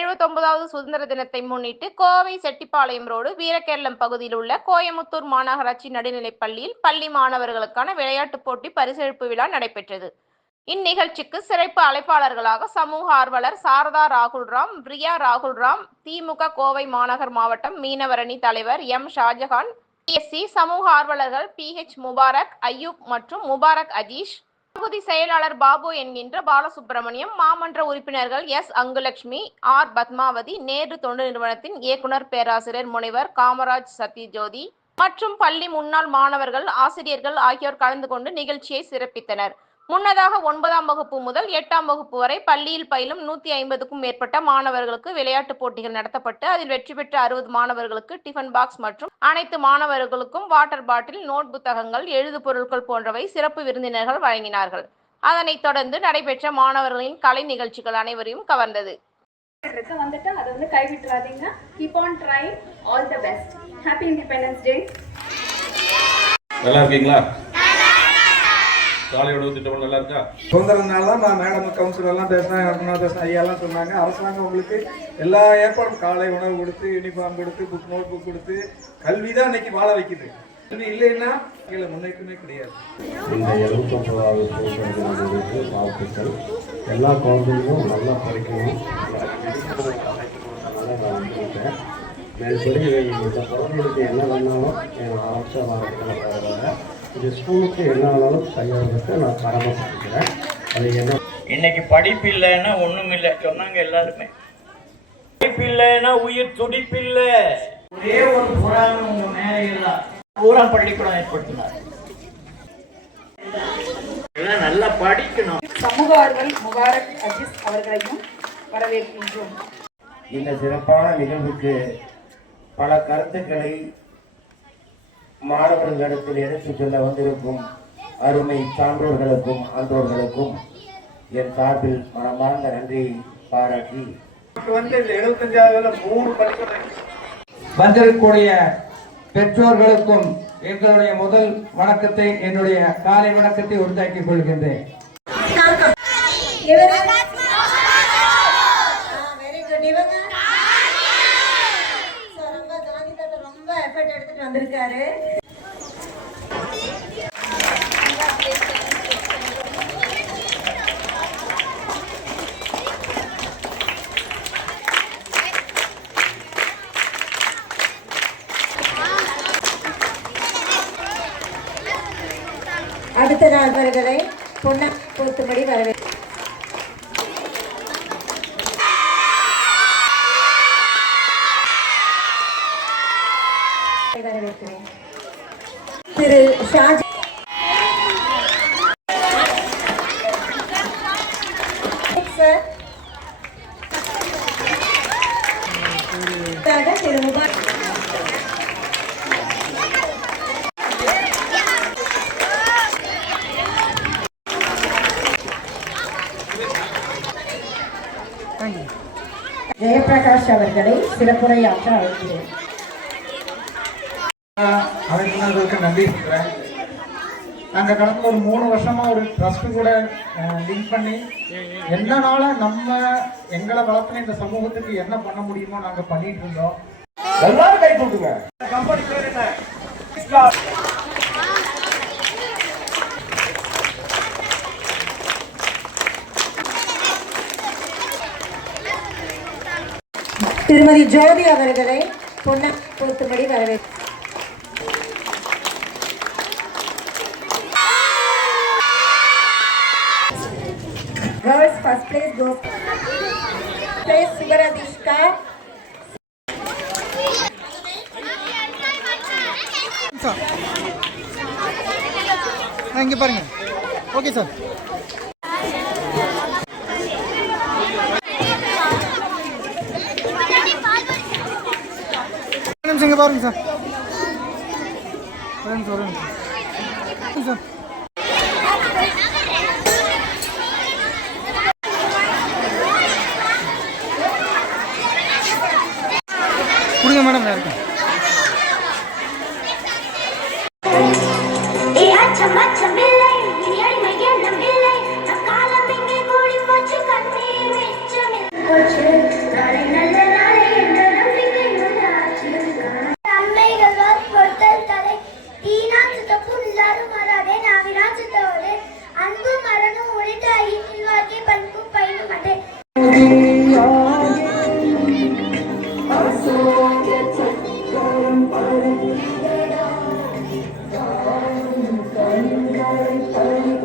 79வது சுதந்திர தினத்தை முன்னிட்டு கோவை செட்டிப்பாளையம் ரோடு வீரகேரளம் பகுதியில் உள்ள கோயமுத்தூர் மாநகராட்சி நடுநிலைப் பள்ளியில் பள்ளி மாணவர்களுக்கான விளையாட்டுப் போட்டி பரிசளிப்பு விழா நடைபெற்றது. இந்நிகழ்ச்சிக்கு சிறப்பு அழைப்பாளர்களாக சமூக ஆர்வலர் சாரதா ராகுல்ராம், பிரியா ராகுல்ராம், திமுக கோவை மாநகர் மாவட்டம் மீனவரணி தலைவர் எம். ஷாஜகான், பிஎஸ்சி சமூக ஆர்வலர்கள் PH முபாரக், அய்யூப் மற்றும் முபாரக் அஜீஷ், பகுதி செயலாளர் பாபு என்கின்ற பாலசுப்பிரமணியம், மாமன்ற உறுப்பினர்கள் எஸ். அங்குலட்சுமி, ஆர். பத்மாவதி, நேரு தொண்டு நிறுவனத்தின் இயக்குனர் பேராசிரியர் முனைவர் காமராஜ் சத்யஜோதி மற்றும் பள்ளி முன்னாள் மாணவர்கள், ஆசிரியர்கள் ஆகியோர் கலந்து கொண்டு நிகழ்ச்சியை சிறப்பித்தனர். முன்னதாக 9ஆம் வகுப்பு முதல் 8ஆம் வகுப்பு வரை பள்ளியில் பயிலும் 150க்கும் மேற்பட்ட மாணவர்களுக்கு விளையாட்டுப் போட்டிகள் நடத்தப்பட்டு அதில் வெற்றி பெற்ற 60 மாணவர்களுக்கு டிஃபன் பாக்ஸ் மற்றும் அனைத்து மாணவர்களுக்கும் வாட்டர் பாட்டில், நோட் புத்தகங்கள், எழுது பொருட்கள் போன்றவை சிறப்பு விருந்தினர்கள் வழங்கினார்கள். அதனைத் தொடர்ந்து நடைபெற்ற மாணவர்களின் கலை நிகழ்ச்சிகள் அனைவரையும் கவர்ந்தது. வந்துட்டு அதை வந்து கைவிட்டுறாதீங்க. Keep on trying. All the best. Happy Independence Day. நல்லா இருக்கீங்களா? காலை உணவு திட்டம் நல்லா இருக்கா? சுதந்திர நாள் தான் நான் மேடம் கவுன்சிலர் எல்லாம் பேசினா ஐயாலாம் சொன்னாங்க. அரசாங்கம் உங்களுக்கு எல்லா ஏற்பாடும் காலை உணவு கொடுத்து, யூனிஃபார்ம் கொடுத்து, நோட் புக் கொடுத்து, கல்வி தான் இன்னைக்கு வாழ வைக்குது. கல்வி இல்லைன்னா கீழே முன்னேற்றமே கிடையாது. இந்த 79வது சுதந்திர தினத்திற்கு வாழ்த்துக்கள். எல்லா குழந்தைகளும் நல்லா படிக்கணும். மேற்படி இந்த குழந்தைகளுக்கு என்ன வேணாலும் அரசு வாழ்க்கை இது ஸ்கூலுக்கு என்ன வேணாலும் செய்யறதுக்கு நான் கடமைப்பட்டிருக்கிறேன். அது என்ன இன்னைக்கு படிப்பு இல்லைன்னா ஒன்றும் இல்லை சொன்னாங்க எல்லாருமே. படிப்பு இல்லைன்னா உயிர் துடிப்பில்லை. ஒரே ஒரு புறாங்க உங்க மேலே இல்லை. பூரா பள்ளிக்கூடம் ஏற்படுத்தினார். எல்லாம் நல்லா படிக்கணும். சமூக ஆர்வல் முபாரக் அஜீஸ் அவர்களையும் வரவேற்கின்றோம். இந்த சிறப்பான நிகழ்வுக்கு பல கருத்துக்களை மாணவர்களிடத்தில் எடுத்துச் செல்ல வந்திருக்கும் அருமை சான்றோர்களுக்கும் ஆன்றோர்களுக்கும் என் சார்பில் மனமார்ந்த நன்றி பாராட்டி வந்து இந்த 75வது 3 பள்ளிக்கூடம் வந்திருக்கக்கூடிய பெற்றோர்களுக்கும் எங்களுடைய முதல் வணக்கத்தை, என்னுடைய காலை வணக்கத்தை உண்டாக்கிக் கொள்கின்றேன். வந்திருக்காரு. அடுத்த நண்பர்களை பொன்ன போத்தும்படி வரவேற்கிறேன். திரு ஷாஜி திரு முபாரக் ஜெயபிரகாஷ் அவர்களை சிறப்புரையாற்ற அழைக்கிறேன். அழைப்பினர்களுக்கு நன்றி சொல்கிறேன். நாங்கள் கடந்த ஒரு 3 வருஷமா ஒரு ட்ரஸ்ட் கூட லிங்க் பண்ணி என்னனால நம்ம எங்களை வளர்த்துன இந்த சமூகத்துக்கு என்ன பண்ண முடியுமோ நாங்கள் பண்ணிட்டு இருந்தோம். எல்லாரும் கை தூக்குங்க. கம்பெனி பேர் என்ன? திருமதி ஜோதி அவர்களை பொன்ன போத்தும்படி வரவேற்கிறேன். Girls first place goes place Sivaradishka. இங்க பாருங்க. Okay sir. நிமிஷம் பாருங்க சார். சார் கொடுங்க மேடம். இருக்கு போச்சு கல்வி